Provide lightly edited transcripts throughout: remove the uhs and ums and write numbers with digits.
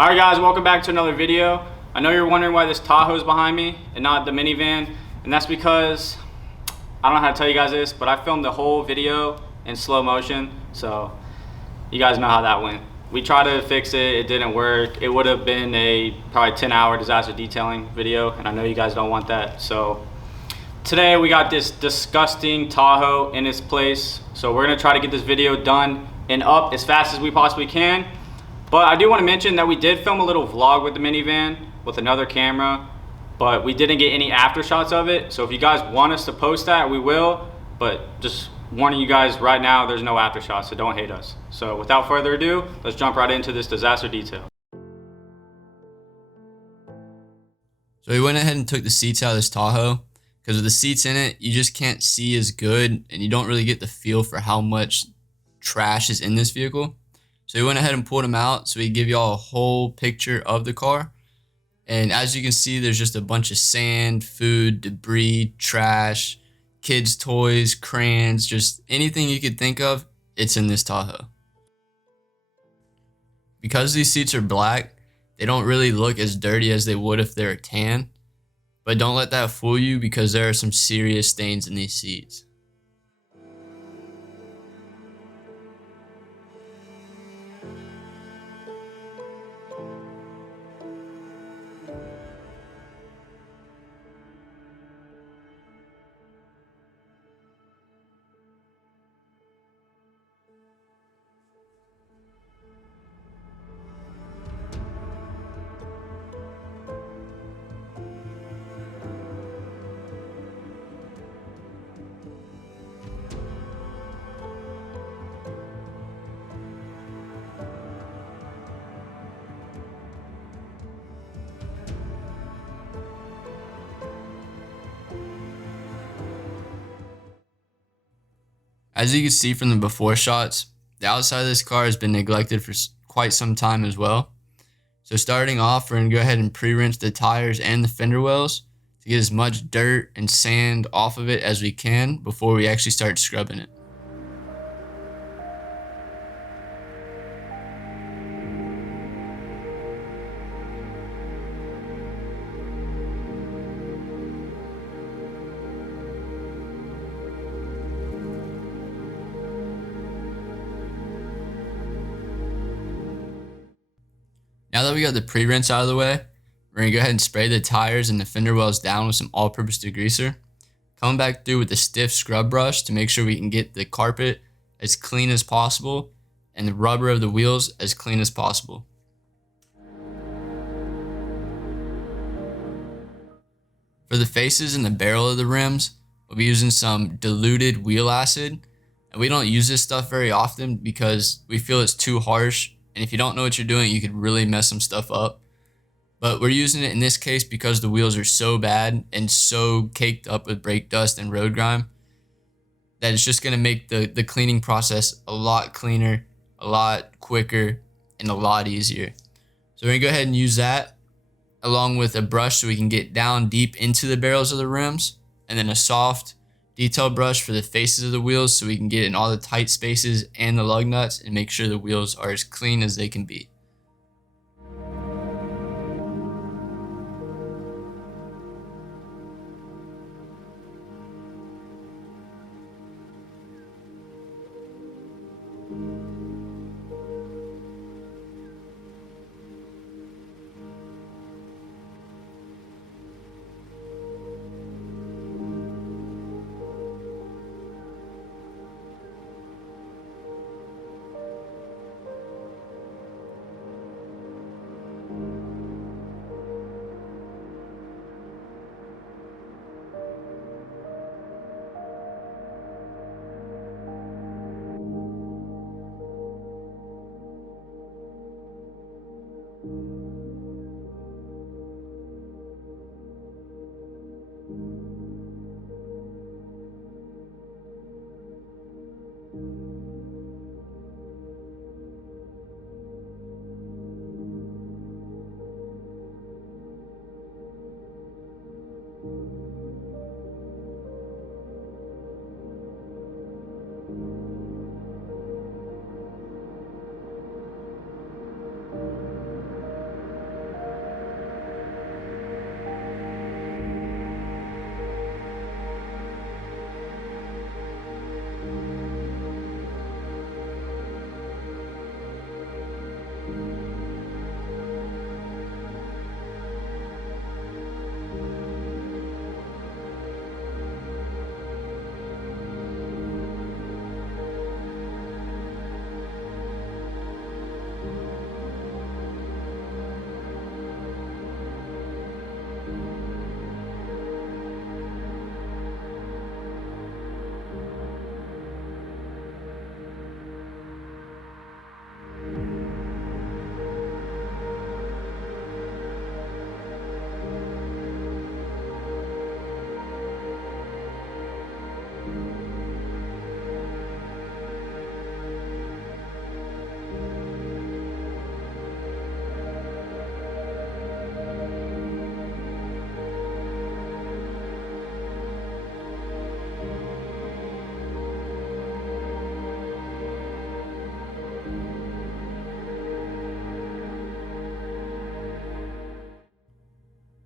Alright guys, welcome back to another video. I know you're wondering why this Tahoe is behind me and not the minivan, and that's because I don't know how to tell you guys this, but I filmed the whole video in slow motion, so you guys know how that went. We tried to fix it, it didn't work. It would have been a probably 10-hour disaster detailing video, and I know you guys don't want that. So today we got this disgusting Tahoe in its place, so we're gonna try to get this video done and up as fast as we possibly can. But I do want to mention that we did film a little vlog with the minivan with another camera, but we didn't get any after shots of it. So if you guys want us to post that, we will, but just warning you guys right now, there's no after shots, so don't hate us. So without further ado, let's jump right into this disaster detail. So we went ahead and took the seats out of this Tahoe because with the seats in it, you just can't see as good and you don't really get the feel for how much trash is in this vehicle. So we went ahead and pulled them out so we give y'all a whole picture of the car. And as you can see, there's just a bunch of sand, food, debris, trash, kids' toys, crayons, just anything you could think of, it's in this Tahoe. Because these seats are black, they don't really look as dirty as they would if they were tan. But don't let that fool you because there are some serious stains in these seats. As you can see from the before shots, the outside of this car has been neglected for quite some time as well. So starting off, we're going to go ahead and pre-rinse the tires and the fender wells to get as much dirt and sand off of it as we can before we actually start scrubbing it. Now that we got the pre-rinse out of the way, we're going to go ahead and spray the tires and the fender wells down with some all-purpose degreaser. Coming back through with a stiff scrub brush to make sure we can get the carpet as clean as possible and the rubber of the wheels as clean as possible. For the faces and the barrel of the rims, we'll be using some diluted wheel acid. And we don't use this stuff very often because we feel it's too harsh. And if you don't know what you're doing, you could really mess some stuff up. But we're using it in this case because the wheels are so bad and so caked up with brake dust and road grime that it's just going to make the cleaning process a lot cleaner, a lot quicker, and a lot easier. So we're going to go ahead and use that along with a brush so we can get down deep into the barrels of the rims, and then a soft detail brush for the faces of the wheels so we can get in all the tight spaces and the lug nuts and make sure the wheels are as clean as they can be.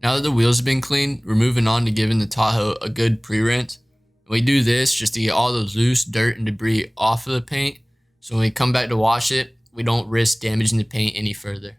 Now that the wheels have been cleaned, we're moving on to giving the Tahoe a good pre-rinse. We do this just to get all the loose dirt and debris off of the paint, so when we come back to wash it, we don't risk damaging the paint any further.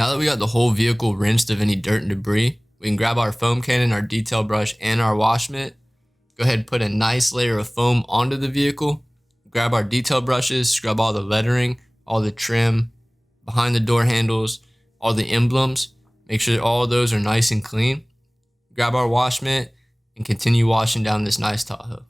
Now that we got the whole vehicle rinsed of any dirt and debris, we can grab our foam cannon, our detail brush, and our wash mitt. Go ahead and put a nice layer of foam onto the vehicle. Grab our detail brushes, scrub all the lettering, all the trim, behind the door handles, all the emblems. Make sure that all of those are nice and clean. Grab our wash mitt and continue washing down this nice Tahoe.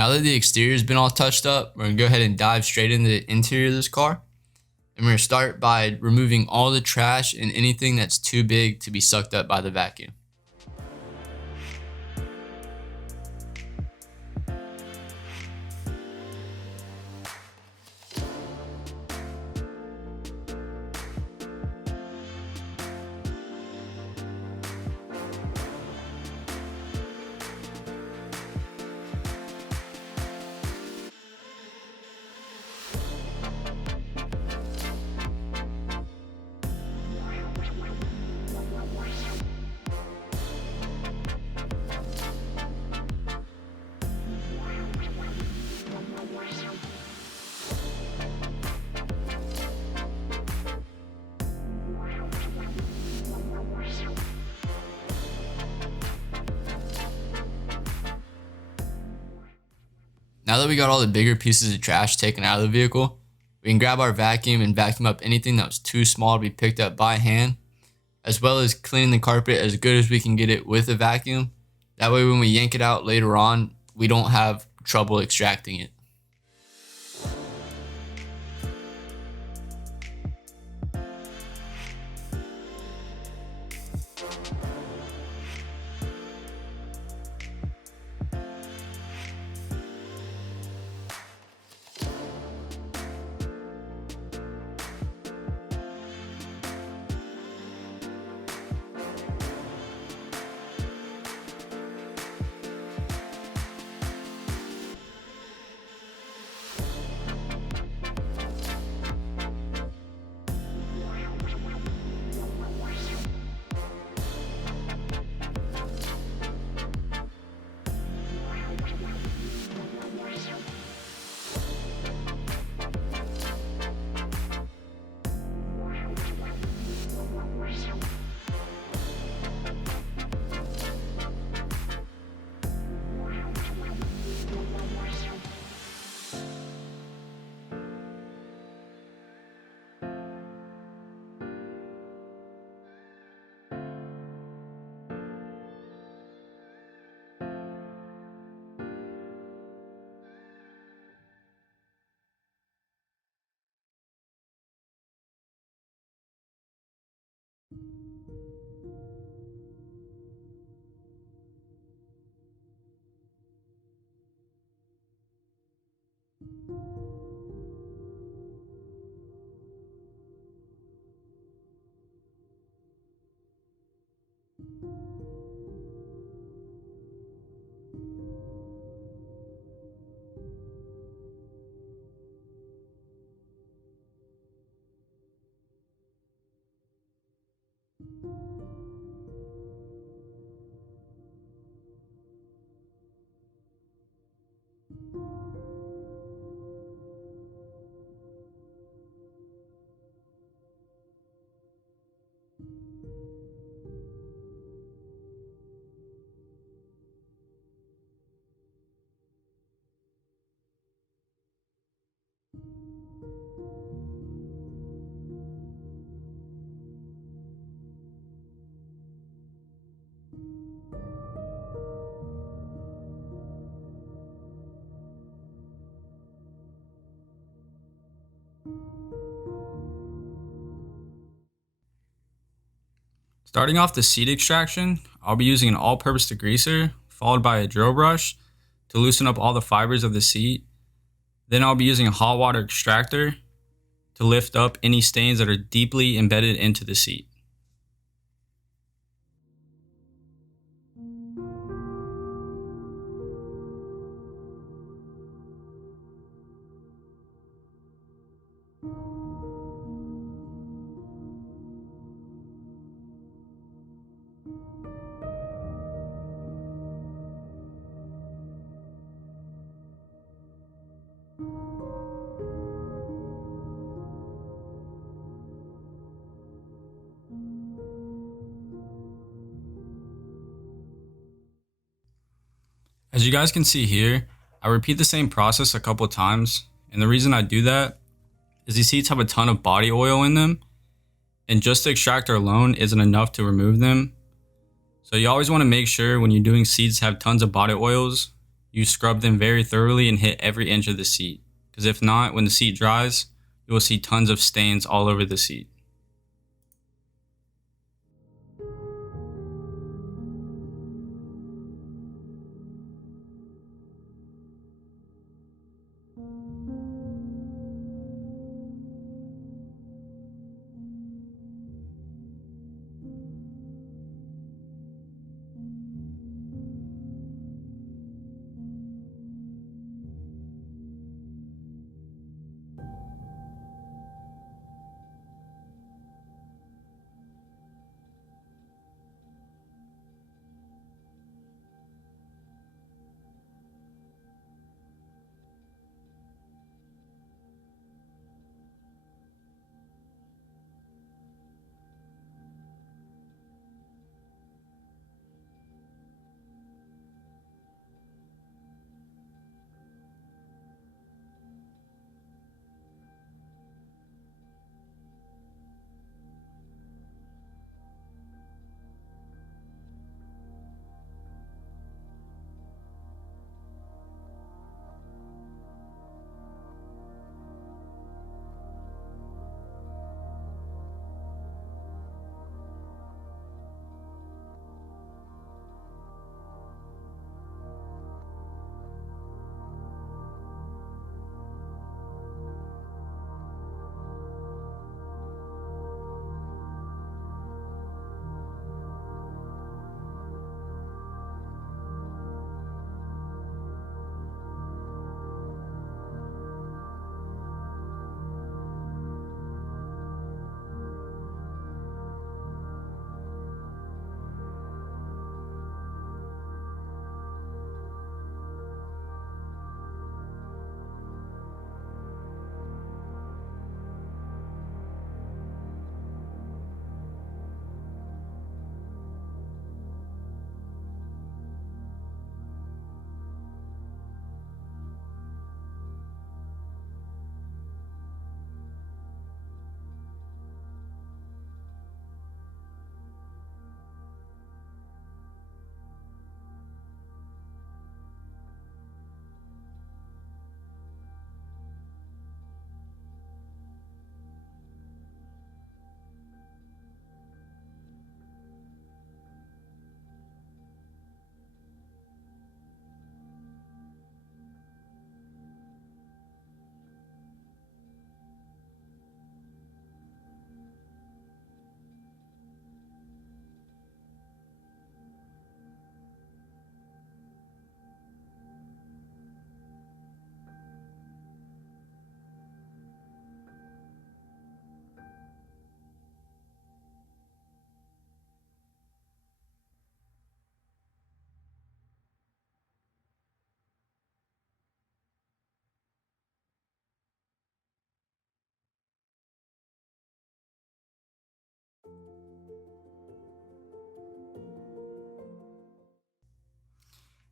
Now that the exterior has been all touched up, we're going to go ahead and dive straight into the interior of this car. And we're going to start by removing all the trash and anything that's too big to be sucked up by the vacuum. Now that we got all the bigger pieces of trash taken out of the vehicle, we can grab our vacuum and vacuum up anything that was too small to be picked up by hand, as well as cleaning the carpet as good as we can get it with a vacuum. That way when we yank it out later on, we don't have trouble extracting it. Starting off the seat extraction, I'll be using an all-purpose degreaser followed by a drill brush to loosen up all the fibers of the seat. Then I'll be using a hot water extractor to lift up any stains that are deeply embedded into the seat. As you guys can see here, I repeat the same process a couple of times, and the reason I do that is these seats have a ton of body oil in them, and just the extractor alone isn't enough to remove them. So you always want to make sure when you're doing seats have tons of body oils, you scrub them very thoroughly and hit every inch of the seat, because if not, when the seat dries, you will see tons of stains all over the seat.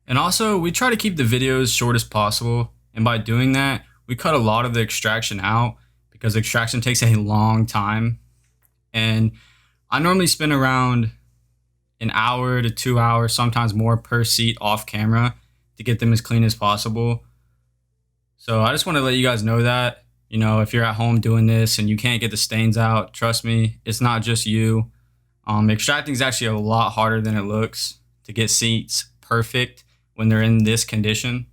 And also, we try to keep the videos short as possible. And by doing that, we cut a lot of the extraction out because extraction takes a long time. And I normally spend around an hour to 2 hours, sometimes more per seat off camera to get them as clean as possible. So I just want to let you guys know that. You know, if you're at home doing this and you can't get the stains out, trust me, it's not just you. Extracting is actually a lot harder than it looks to get seats perfect when they're in this condition.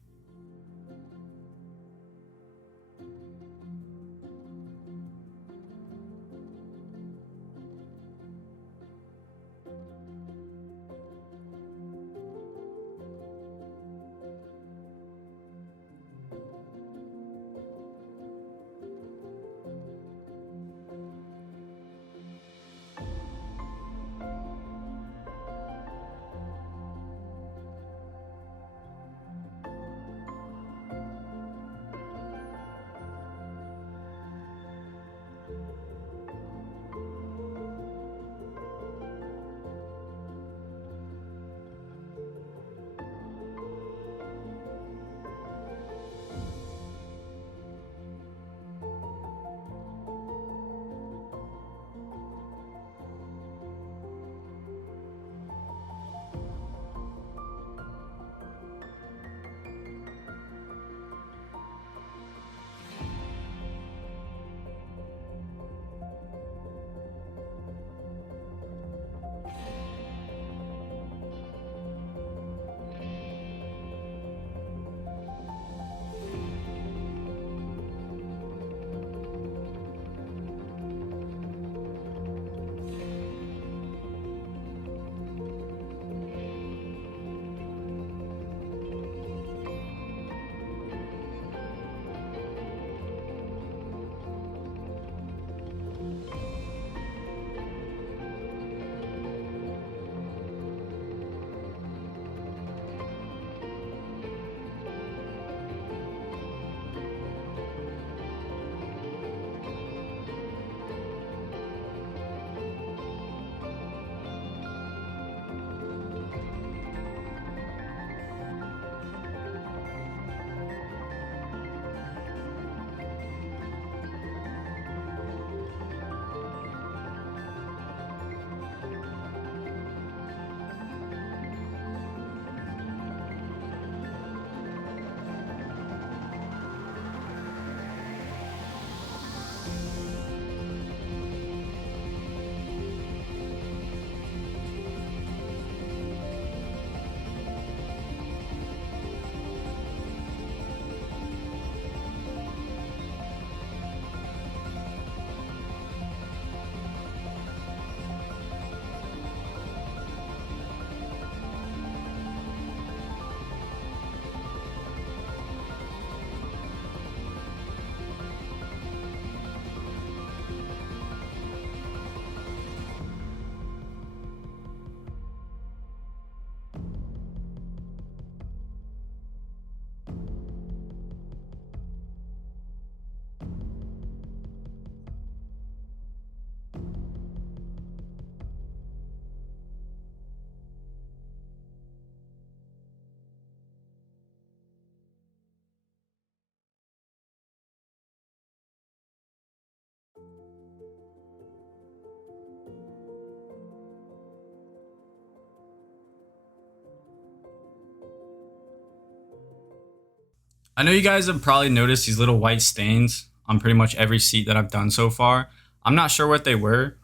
I know you guys have probably noticed these little white stains on pretty much every seat that I've done so far. I'm not sure what they were,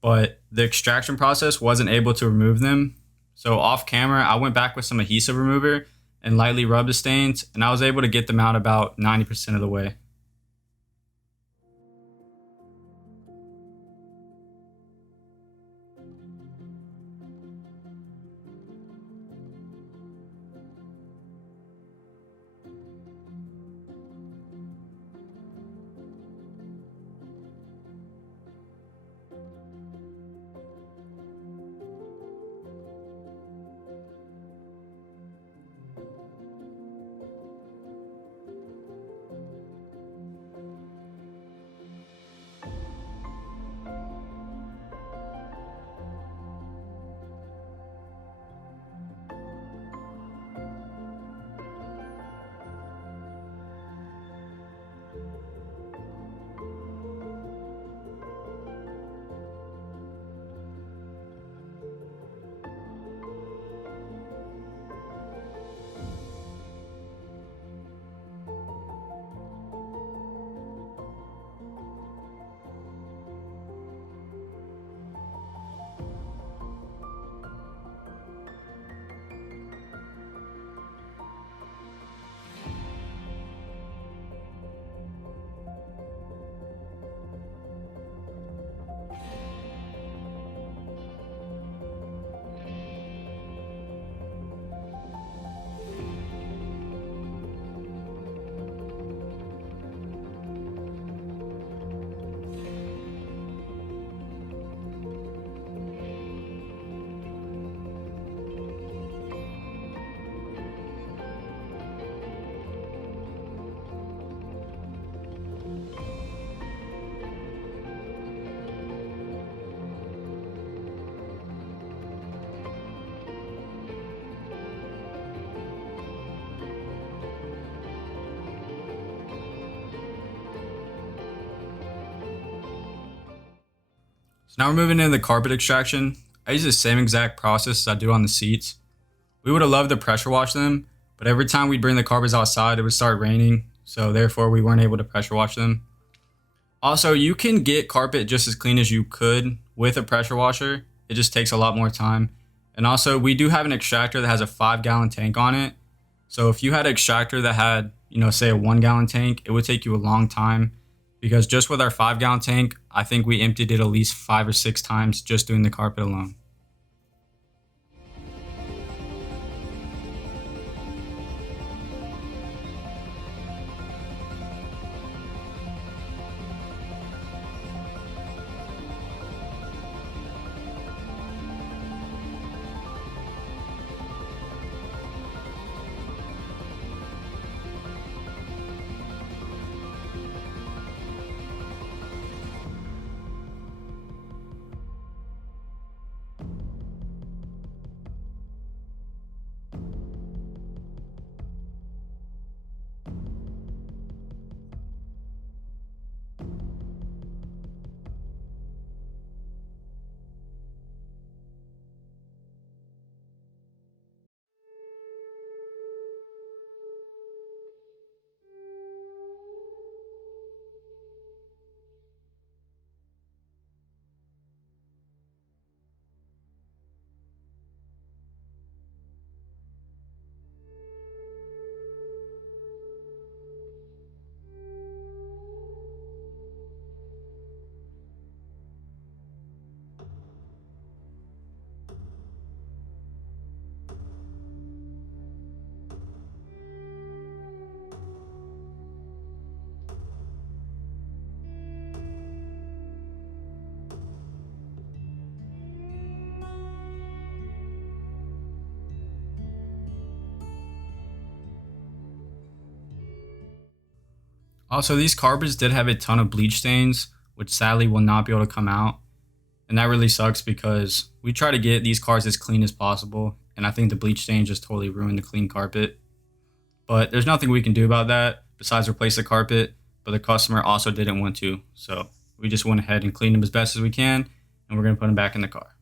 but the extraction process wasn't able to remove them. So off camera, I went back with some adhesive remover and lightly rubbed the stains, and I was able to get them out about 90% of the way. Now we're moving into the carpet extraction. I use the same exact process as I do on the seats. We would have loved to pressure wash them, but every time we'd bring the carpets outside, it would start raining, so therefore we weren't able to pressure wash them. Also, you can get carpet just as clean as you could with a pressure washer. It just takes a lot more time. And also, we do have an extractor that has a 5-gallon tank on it. So if you had an extractor that had, say a 1-gallon tank, it would take you a long time because just with our 5-gallon tank, I think we emptied it at least 5 or 6 times just doing the carpet alone. Also, these carpets did have a ton of bleach stains, which sadly will not be able to come out. And that really sucks because we try to get these cars as clean as possible. And I think the bleach stain just totally ruined the clean carpet. But there's nothing we can do about that besides replace the carpet. But the customer also didn't want to. So we just went ahead and cleaned them as best as we can. And we're going to put them back in the car.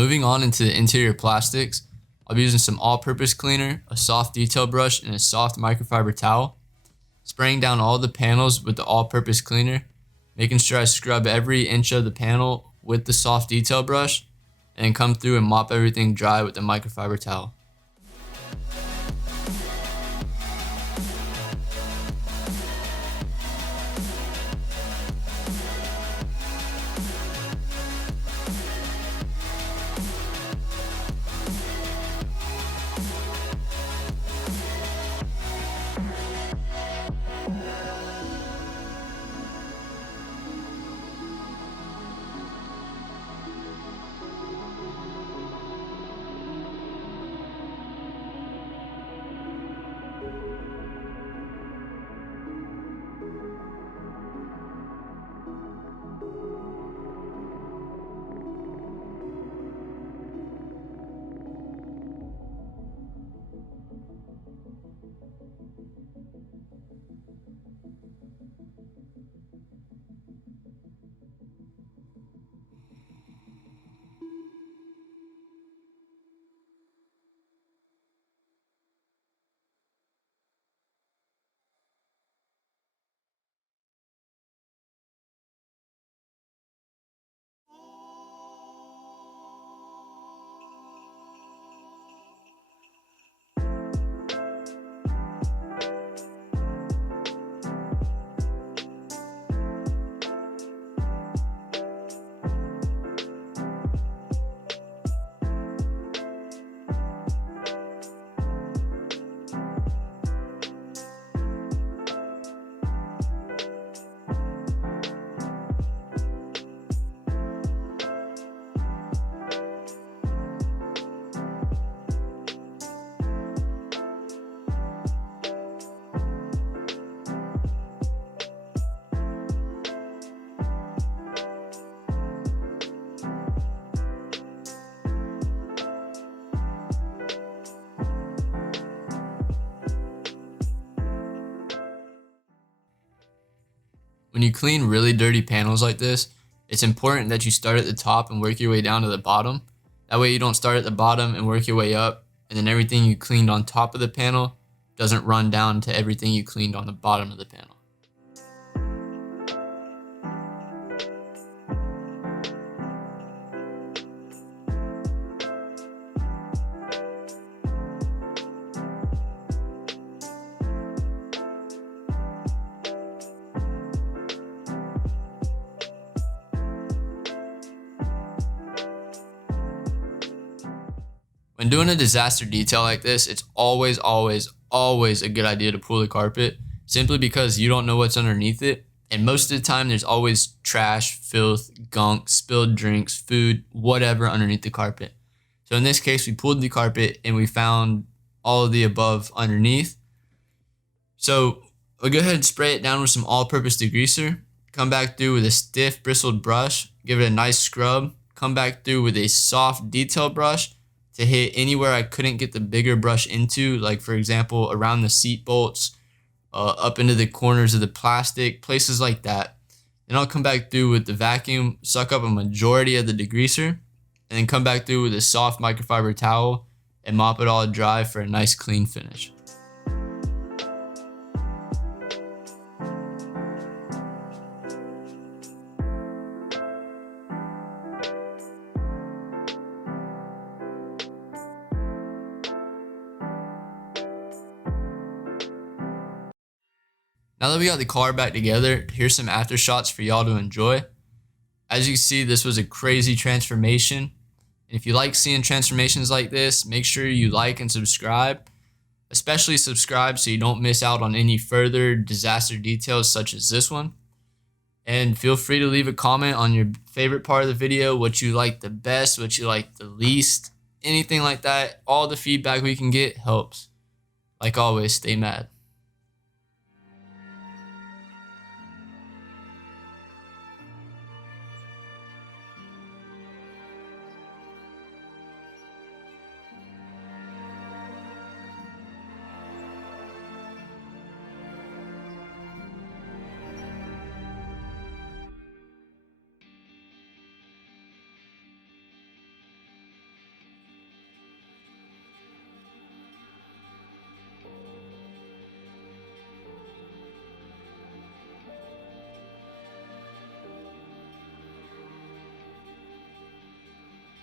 Moving on into the interior plastics, I'll be using some all-purpose cleaner, a soft detail brush, and a soft microfiber towel. Spraying down all the panels with the all-purpose cleaner, making sure I scrub every inch of the panel with the soft detail brush, and then come through and mop everything dry with the microfiber towel. When you clean really dirty panels like this, it's important that you start at the top and work your way down to the bottom. That way you don't start at the bottom and work your way up, and then everything you cleaned on top of the panel doesn't run down to everything you cleaned on the bottom of the panel. When doing a disaster detail like this, it's always a good idea to pull the carpet, simply because you don't know what's underneath it. And most of the time there's always trash, filth, gunk, spilled drinks, food, whatever underneath the carpet. So in this case, we pulled the carpet and we found all of the above underneath. So we'll go ahead and spray it down with some all-purpose degreaser. Come back through with a stiff bristled brush, give it a nice scrub. Come back through with a soft detail brush to hit anywhere I couldn't get the bigger brush into, like for example around the seat bolts, up into the corners of the plastic, places like that. Then I'll come back through with the vacuum, suck up a majority of the degreaser, and then come back through with a soft microfiber towel and mop it all dry for a nice clean finish. Now that we got the car back together, here's some after shots for y'all to enjoy. As you can see, this was a crazy transformation. And if you like seeing transformations like this, make sure you like and subscribe. Especially subscribe so you don't miss out on any further disaster details such as this one. And feel free to leave a comment on your favorite part of the video, what you like the best, what you like the least, anything like that. All the feedback we can get helps. Like always, stay mad.